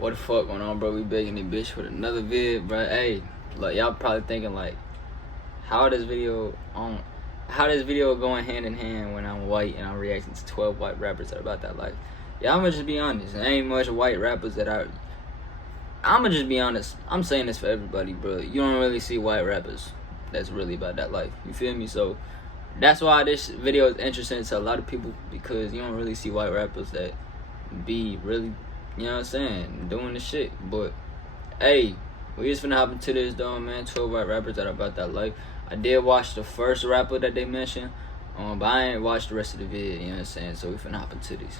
What the fuck going on, bro? We begging the bitch with another vid, bro. Hey, look, y'all probably thinking like, how this video going hand in hand when I'm white and I'm reacting to 12 white rappers that are about that life? Yeah, I'ma just be honest. There ain't much white rappers that I'ma just be honest. I'm saying this for everybody, bro. You don't really see white rappers that's really about that life. You feel me? So that's why this video is interesting to a lot of people, because you don't really see white rappers that be really, you know what I'm saying, doing the shit. But hey, we just finna hop into this though, man. 12 white rappers that are about that life. I did watch the first rapper that they mentioned, but I ain't watched the rest of the video, you know what I'm saying? So we finna hop into this.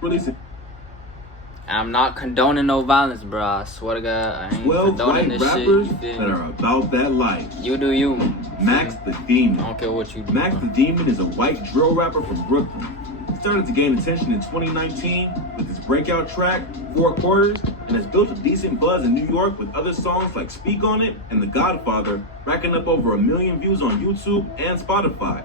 Releasing. I'm not condoning no violence, bro. I swear to God, I ain't 12 condoning white this rappers shit. that are about that life. You do you. Max the Demon. I don't care what you do. Max the Demon is a white drill rapper from Brooklyn. He started to gain attention in 2019 with his breakout track, 4 Quarters, and has built a decent buzz in New York with other songs like Speak On It and The Godfather, racking up over 1 million views on YouTube and Spotify.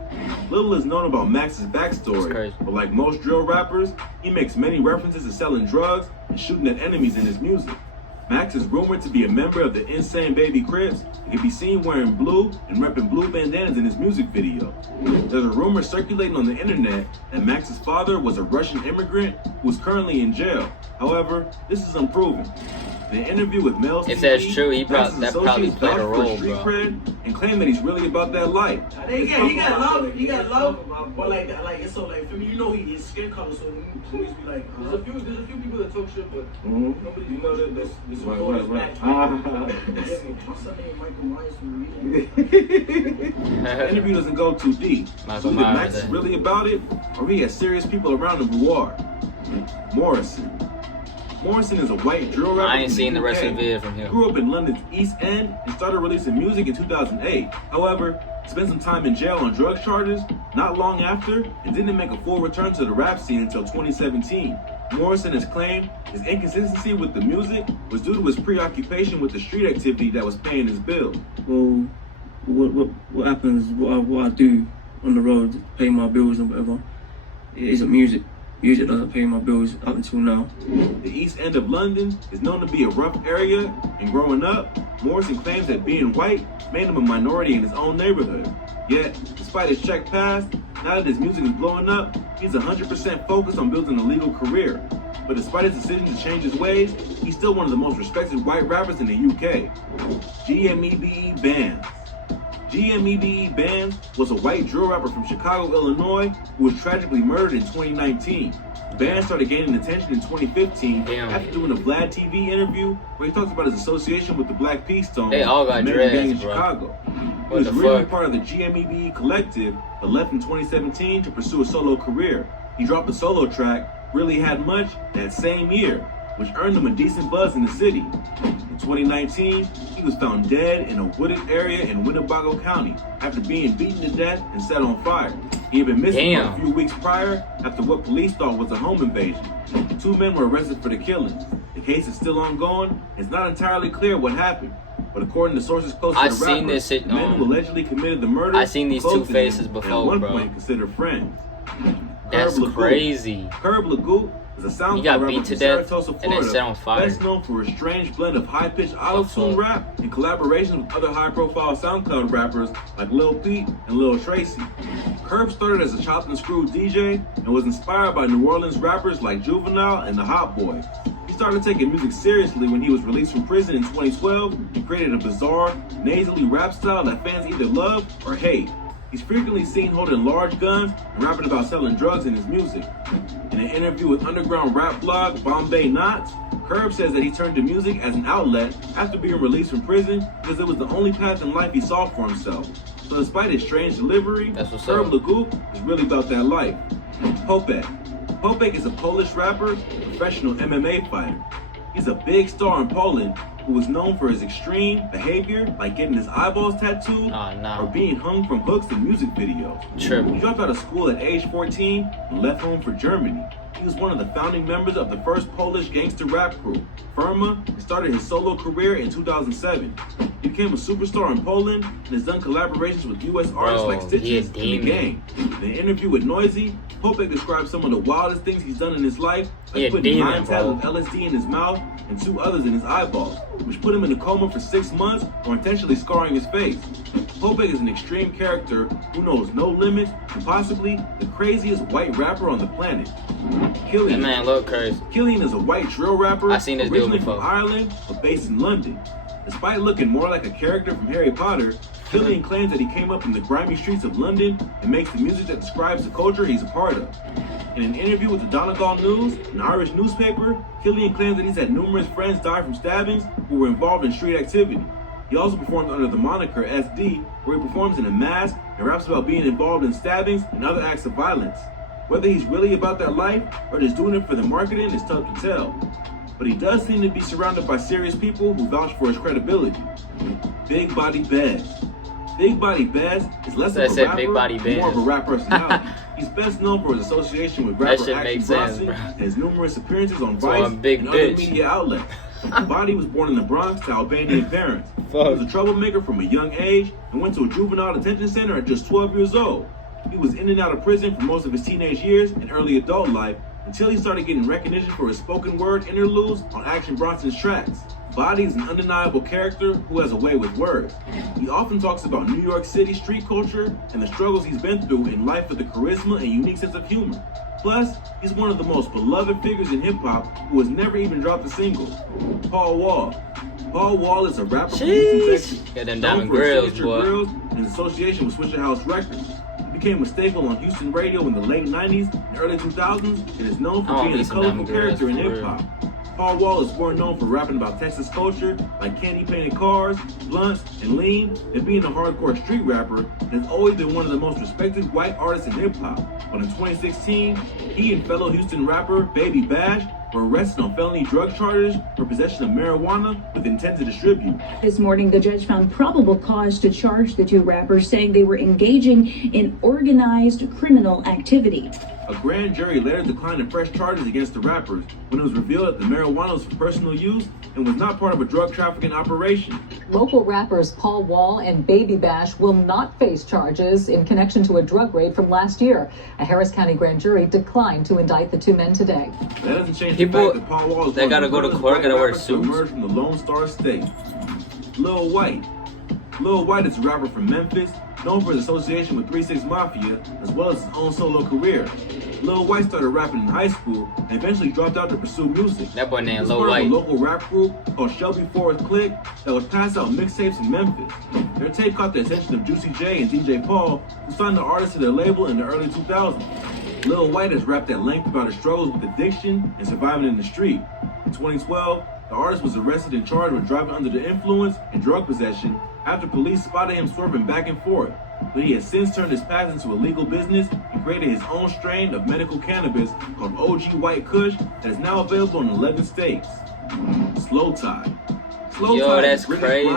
Little is known about Max's backstory, but like most drill rappers, he makes many references to selling drugs and shooting at enemies in his music. Max is rumored to be a member of the Insane Baby Crips and can be seen wearing blue and repping blue bandanas in his music video. There's a rumor circulating on the internet that Max's father was a Russian immigrant who is currently in jail. However, this is unproven. In an interview with Mel's if TV, that's true, Max's that probably associates played a vouched for role, street bro. cred and claim that he's really about that life. He got love, but like it's so like for me, you know, his skin color, so police be like, there's a few people that talk shit, but nobody, you know, that this is going back. My son named Michael Myers from The interview doesn't go too deep. So either Max is really about it, or he has serious people around him who are. Morrison is a white drill rapper. I ain't seen the rest of the video from him. He grew up in London's East End and started releasing music in 2008. However, spent some time in jail on drug charges not long after and didn't make a full return to the rap scene until 2017. Morrison has claimed his inconsistency with the music was due to his preoccupation with the street activity that was paying his bills. Well, what happens, what I do on the road, pay my bills and whatever, it isn't music. Music doesn't pay my bills up until now. The East End of London is known to be a rough area, and growing up, Morrison claims that being white made him a minority in his own neighborhood. Yet, despite his check past, now that his music is blowing up, he's 100% focused on building a legal career. But despite his decision to change his ways, he's still one of the most respected white rappers in the UK. Gmb Bands. Gmb Bands was a white drill rapper from Chicago, Illinois, who was tragically murdered in 2019. Bands started gaining attention in 2015 after doing a Vlad TV interview where he talks about his association with the Black Peace Stone, They all got dreads, gang in bro. Chicago. He What was the originally fuck? part of the Gmb collective, but left in 2017 to pursue a solo career. He dropped a solo track, Really Had Much, that same year, which earned him a decent buzz in the city. In 2019, he was found dead in a wooded area in Winnebago County after being beaten to death and set on fire. He had been missing for a few weeks prior after what police thought was a home invasion. 2 men were arrested for the killings. The case is still ongoing. It's not entirely clear what happened, but according to sources close to the rapper, the men who allegedly committed the murder, I seen these two faces before, and at one bro. point considered friends. That's crazy. Herb Legout is a SoundCloud He got rapper beat from to death Saratosa, and then Florida, set on fire. best known for a strange blend of high-pitched auto-tune rap and collaborations with other high-profile SoundCloud rappers like Lil Peep and Lil Tracy. Herb started as a chopped and screwed DJ and was inspired by New Orleans rappers like Juvenile and the Hot Boys. He started taking music seriously when he was released from prison in 2012 and created a bizarre, nasally rap style that fans either love or hate. He's frequently seen holding large guns and rapping about selling drugs in his music. In an interview with underground rap blog Bombay Knots, Herb says that he turned to music as an outlet after being released from prison because it was the only path in life he saw for himself. So despite his strange delivery, Herb Legout is really about that life. Popek. Popek is a Polish rapper, professional MMA fighter. He's a big star in Poland who was known for his extreme behavior, like getting his eyeballs tattooed or being hung from hooks in music videos. He dropped out of school at age 14 and left home for Germany. He was one of the founding members of the first Polish gangster rap crew, Firma, and started his solo career in 2007. He became a superstar in Poland and has done collaborations with U.S. artists like Stitches and The Game. In an interview with Noisy, Popek described some of the wildest things he's done in his life, like putting 9 tabs of LSD in his mouth and 2 others in his eyeballs, which put him in a coma for 6 months or intentionally scarring his face. Popek is an extreme character who knows no limits and possibly the craziest white rapper on the planet. That man look crazy. Killian is a white drill rapper I seen this dude originally before. from Ireland but based in London. Despite looking more like a character from Harry Potter, Killian claims that he came up in the grimy streets of London and makes the music that describes the culture he's a part of. In an interview with the Donegal News, an Irish newspaper, Killian claims that he's had numerous friends die from stabbings who were involved in street activity. He also performs under the moniker SD, where he performs in a mask and raps about being involved in stabbings and other acts of violence. Whether he's really about that life or just doing it for the marketing is tough to tell. But he does seem to be surrounded by serious people who vouch for his credibility. Big Body Bands. Big Body Bands is less of a rapper, more of a rap personality. He's best known for his association with rapper Action Bronson and his numerous appearances on Vice and other media outlets. Body was born in the Bronx to Albanian parents. He was a troublemaker from a young age and went to a juvenile detention center at just 12 years old. He was in and out of prison for most of his teenage years and early adult life until he started getting recognition for his spoken word interludes on Action Bronson's tracks. Body is an undeniable character who has a way with words. He often talks about New York City street culture and the struggles he's been through in life with a charisma and unique sense of humor. Plus, he's one of the most beloved figures in hip-hop who has never even dropped a single. Paul Wall. Paul Wall is a rapper from Houston, Texas. Got them diamond grills, boy. Grills in association with Swisher House Records. He became a staple on Houston radio in the late 90s and early 2000s and is known for being a colorful character in hip-hop. Paul Wall is more known for rapping about Texas culture like candy-painted cars, blunts, and lean, and being a hardcore street rapper, and has always been one of the most respected white artists in hip-hop. But in 2016, he and fellow Houston rapper Baby Bash were arrested on felony drug charges for possession of marijuana with intent to distribute. This morning, the judge found probable cause to charge the 2 rappers, saying they were engaging in organized criminal activity. A grand jury later declined to press charges against the rappers when it was revealed that the marijuana was for personal use and was not part of a drug trafficking operation. Local rappers Paul Wall and Baby Bash will not face charges in connection to a drug raid from last year. A Harris County grand jury declined to indict the 2 men today. That doesn't change the fact that Paul Wall is they gotta go to court, gotta wear suits. Emerged from the Lone Star State. Lil White. Lil White is a rapper from Memphis, known for his association with 3 6 Mafia, as well as his own solo career. Lil White started rapping in high school and eventually dropped out to pursue music. That boy named He was Lil part White. of a local rap group called Shelby Forest Click that would pass out mixtapes in Memphis. Their tape caught the attention of Juicy J and DJ Paul, who signed the artist to their label in the early 2000s. Lil White has rapped at length about his struggles with addiction and surviving in the street. In 2012, the artist was arrested and charged with driving under the influence and drug possession after police spotted him swerving back and forth. But he has since turned his path into a legal business and created his own strain of medical cannabis called OG White Kush that is now available in 11 states. Slow Tide. Yo, that's crazy.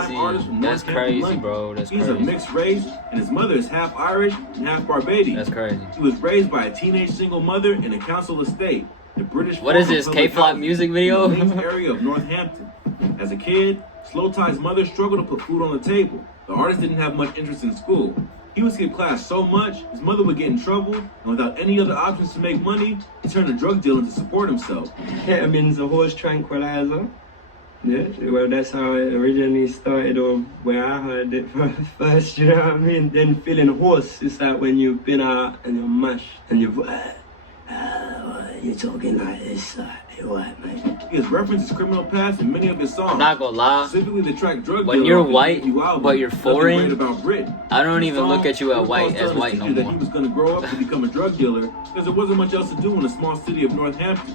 That's crazy, bro. That's crazy. He's a mixed race, and his mother is half Irish and half Barbadian. That's crazy. He was raised by a teenage single mother in a council estate. The British. What is this, K-Flop music video? In the area of Northampton. As a kid, Slow Tide's mother struggled to put food on the table. The artist didn't have much interest in school. He would skip class so much, his mother would get in trouble, and without any other options to make money, he turned to drug dealing to support himself. Ketamin's a horse tranquilizer. Yeah, well, that's how it originally started, or where I heard it first, you know what I mean? Then feeling hoarse, it's like when you've been out and you're mashed, and you're talking like this, what, man? He has referenced his criminal past in many of his songs. I'm not gonna lie. Specifically the track Drug When Dealer you're white, but you're foreign, about Britain. I don't even look at you as white no that he more. was going to grow up to become a drug dealer because there wasn't much else to do in the small city of Northampton.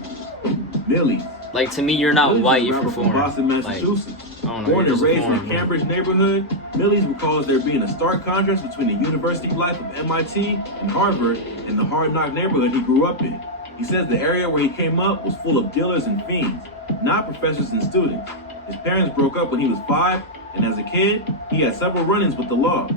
Millie's. Like, to me, you're not Millie's white is a if rapper you're from foreign. Boston, Massachusetts. Like, I don't know, Born you're and just raised in foreign, the bro. Cambridge neighborhood, Millie's recalls there being a stark contrast between the university life of MIT and Harvard and the hard-knock neighborhood he grew up in. He says the area where he came up was full of dealers and fiends, not professors and students. His parents broke up when he was 5, and as a kid, he had several run-ins with the law.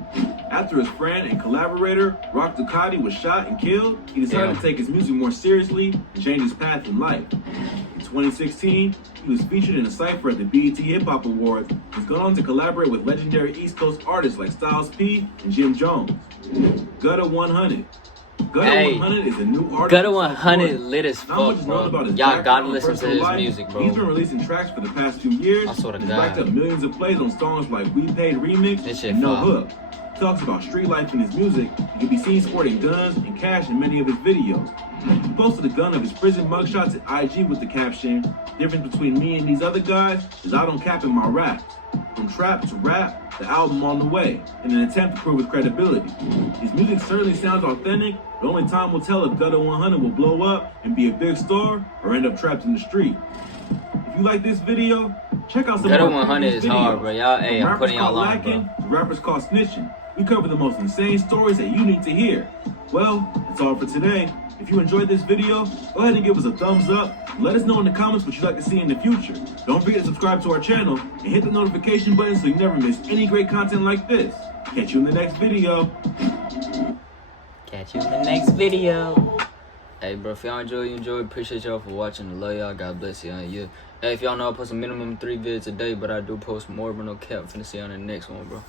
After his friend and collaborator, Rock Ducati, was shot and killed, he decided to take his music more seriously and change his path in life. In 2016, he was featured in a cypher at the BET Hip Hop Awards and has gone on to collaborate with legendary East Coast artists like Styles P and Jim Jones. Gutta 100. Gutta 100 is a new artist. Gutta 100 lit as Not much fuck, is known about bro. his Y'all background gotta and listen to personal his life. music, bro. He's been releasing tracks for the past few years. I swear to He's God. racked up millions of plays on songs like We Paid Remix This shit and No fire. Hook. He talks about street life in his music. He can be seen sporting guns and cash in many of his videos. He posted a gun of his prison mugshots at IG with the caption, "Difference between me and these other guys is I don't cap in my raps. From trap to rap, the album on the way, in an attempt to prove his credibility." His music certainly sounds authentic, but only time will tell if Gutta 100 will blow up and be a big star or end up trapped in the street. If you like this video, check out some Gutta of our 100 previous is hard, videos. bro. Y'all, hey, From I'm putting y'all rappers on, caught bro. lacking to rappers caught snitching. We cover the most insane stories that you need to hear. Well, that's all for today. If you enjoyed this video, go ahead and give us a thumbs up. And let us know in the comments what you'd like to see in the future. Don't forget to subscribe to our channel and hit the notification button so you never miss any great content like this. Catch you in the next video. Catch you in the next video. Hey, bro, if y'all enjoy, you enjoy. Appreciate y'all for watching. I love y'all. God bless y'all. Yeah. Hey, if y'all know I post a minimum 3 vids a day, but I do post more, but no cap. Finna see you on the next one, bro.